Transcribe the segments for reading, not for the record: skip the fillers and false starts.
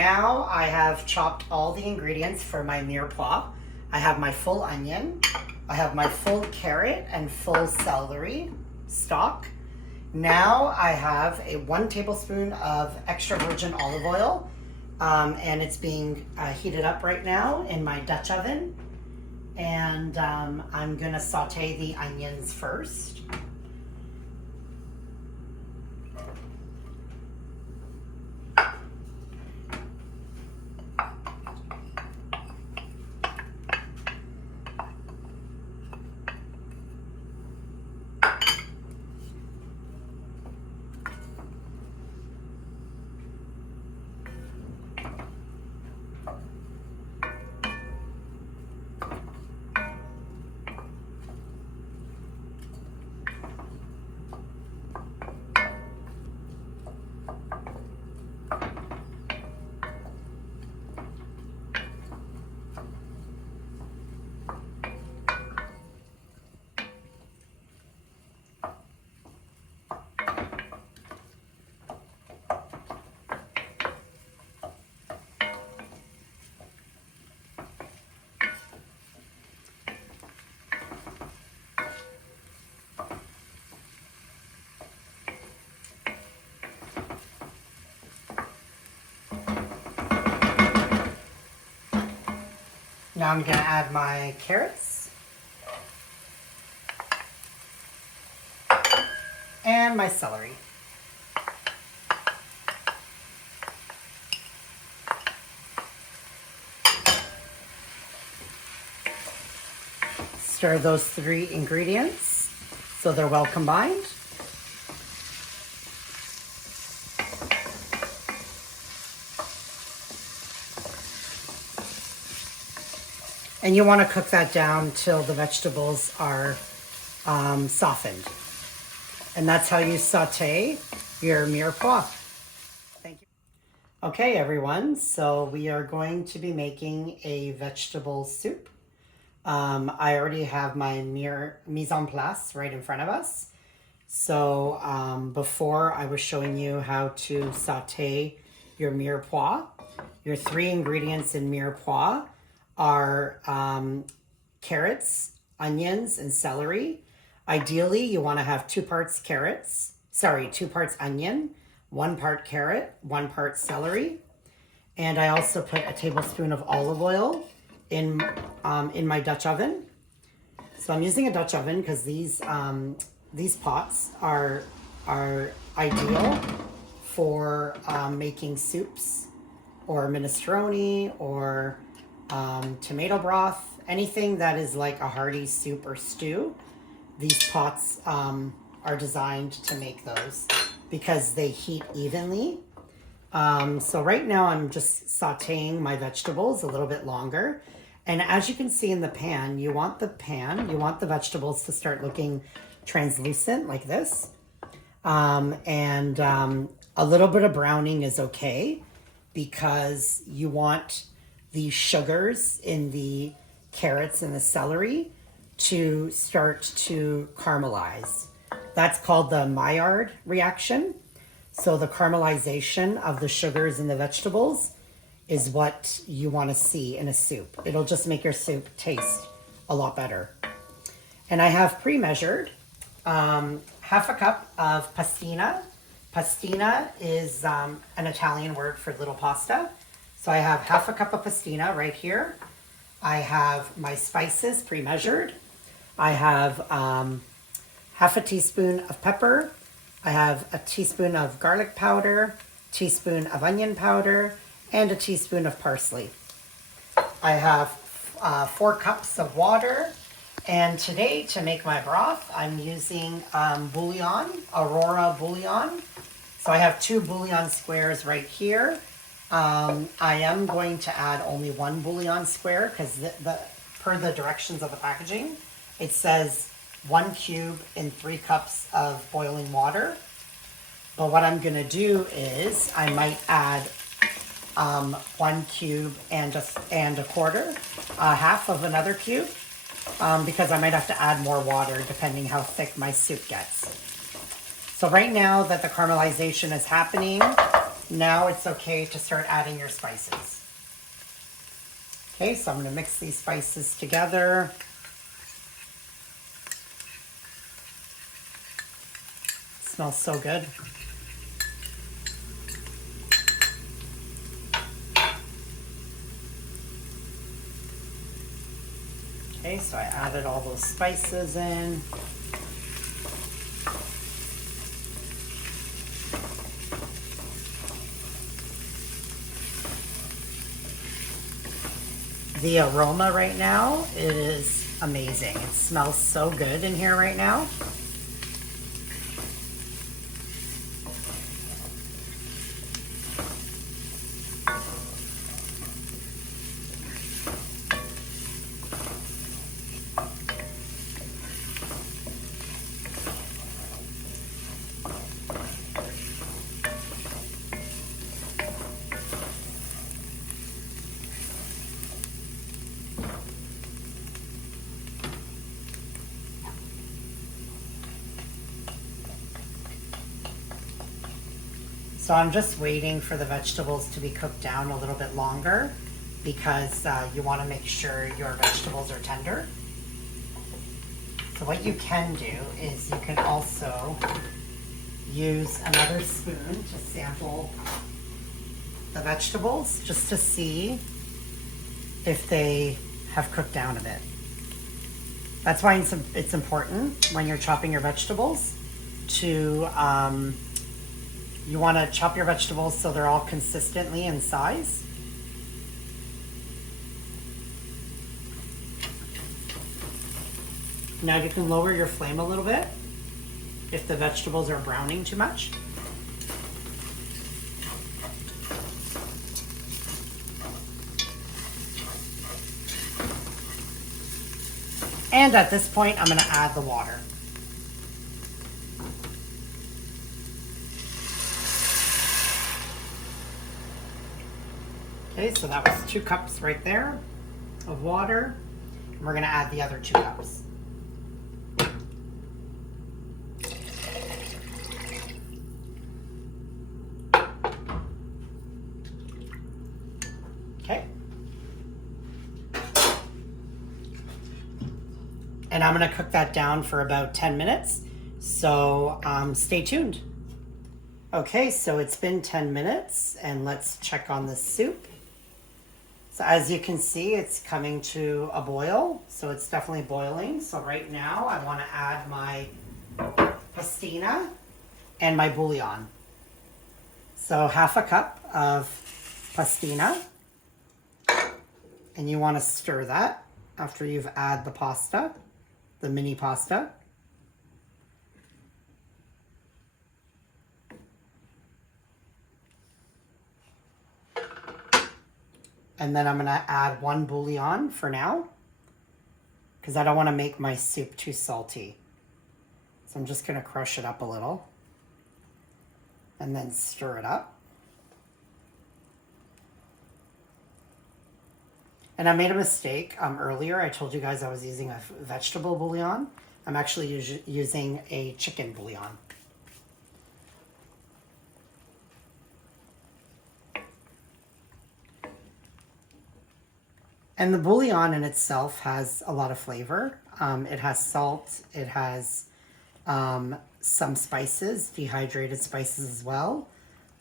Now I have chopped all the ingredients for my mirepoix. I have my full onion, I have my full carrot and full celery stalk. Now I have a 1 tablespoon of extra virgin olive oil, and it's being heated up right now in my Dutch oven. And I'm gonna saute the onions first. Now I'm gonna add my carrots and my celery. Stir those 3 ingredients so they're well combined. And you want to cook that down till the vegetables are softened. And that's how you saute your mirepoix. Thank you. Okay, everyone, so we are going to be making a vegetable soup. I already have my mise en place right in front of us. So before I was showing you how to saute your mirepoix. Your 3 ingredients in mirepoix are carrots, onions, and celery. Ideally, you want to have 2 parts 2 parts onion, 1 part carrot, 1 part celery. And I also put a tablespoon of olive oil in my Dutch oven. So I'm using a Dutch oven because these pots are ideal for making soups or minestrone or tomato broth, anything that is like a hearty soup or stew. These pots are designed to make those because they heat evenly. So right now I'm just sauteing my vegetables a little bit longer. And as you can see in the pan, you want the vegetables to start looking translucent like this. And a little bit of browning is okay because you want the sugars in the carrots and the celery to start to caramelize. That's called the Maillard reaction. So the caramelization of the sugars in the vegetables is what you want to see in a soup. It'll just make your soup taste a lot better. And I have pre-measured half a cup of pastina. Pastina is an Italian word for little pasta. So I have half a cup of pastina right here. I have my spices pre-measured. I have half a teaspoon of pepper. I have a teaspoon of garlic powder, teaspoon of onion powder, and a teaspoon of parsley. I have 4 cups of water. And today, to make my broth, I'm using bouillon, Aurora bouillon. So I have 2 bouillon squares right here. I am going to add only 1 bouillon square because per the directions of the packaging, it says 1 cube in 3 cups of boiling water. But what I'm going to do is I might add 1 cube and a quarter, half of another cube, because I might have to add more water depending how thick my soup gets. So right now that the caramelization is happening, Now it's okay to start adding your spices. Okay, so I'm going to mix these spices together. It smells so good. Okay, so I added all those spices in. The aroma right now is amazing. It smells so good in here right now. So I'm just waiting for the vegetables to be cooked down a little bit longer because you want to make sure your vegetables are tender. So what you can do is you can also use another spoon to sample the vegetables just to see if they have cooked down a bit. That's why it's important when you're chopping your vegetables to you want to chop your vegetables so they're all consistently in size. Now you can lower your flame a little bit if the vegetables are browning too much. And at this point, I'm going to add the water. Okay, so that was 2 cups right there of water. And we're going to add the other 2 cups. Okay. And I'm going to cook that down for about 10 minutes. So stay tuned. Okay, so it's been 10 minutes and let's check on the soup. So as you can see, it's coming to a boil. So it's definitely boiling. So right now I want to add my pastina and my bouillon. So half a cup of pastina. And you want to stir that after you've added the pasta, the mini pasta. And then I'm going to add 1 bouillon for now because I don't want to make my soup too salty. So I'm just going to crush it up a little and then stir it up. And I made a mistake earlier. I told you guys I was using a vegetable bouillon. I'm actually using a chicken bouillon. And the bouillon in itself has a lot of flavor. It has salt, it has some spices, dehydrated spices as well,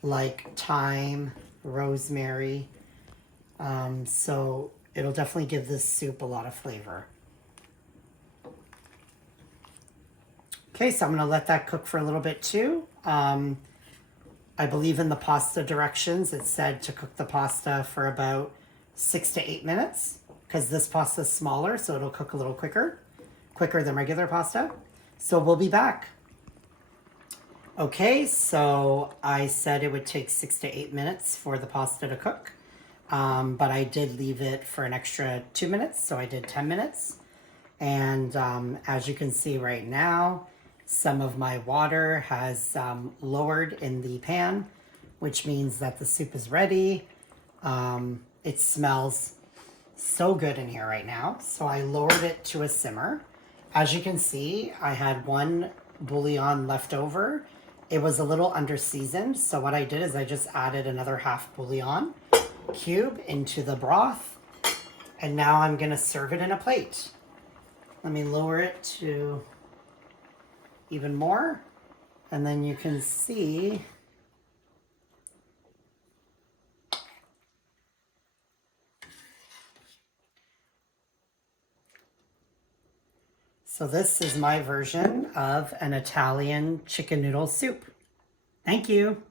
like thyme, rosemary. So it'll definitely give this soup a lot of flavor. Okay, so I'm gonna let that cook for a little bit too. I believe in the pasta directions, it said to cook the pasta for about 6 to 8 minutes because this pasta is smaller, so it'll cook a little quicker than regular pasta. So we'll be back. Okay, so I said it would take 6 to 8 minutes for the pasta to cook, but I did leave it for an extra 2 minutes, so I did 10 minutes. And as you can see right now, some of my water has lowered in the pan, which means that the soup is ready. It smells so good in here right now. So I lowered it to a simmer. As you can see, I had 1 bouillon left over it was a little under seasoned. So what I did is I just added another half bouillon cube into the broth. And now I'm going to serve it in a plate. Let me lower it to even more. And then you can see so this is my version of an Italian chicken noodle soup. Thank you.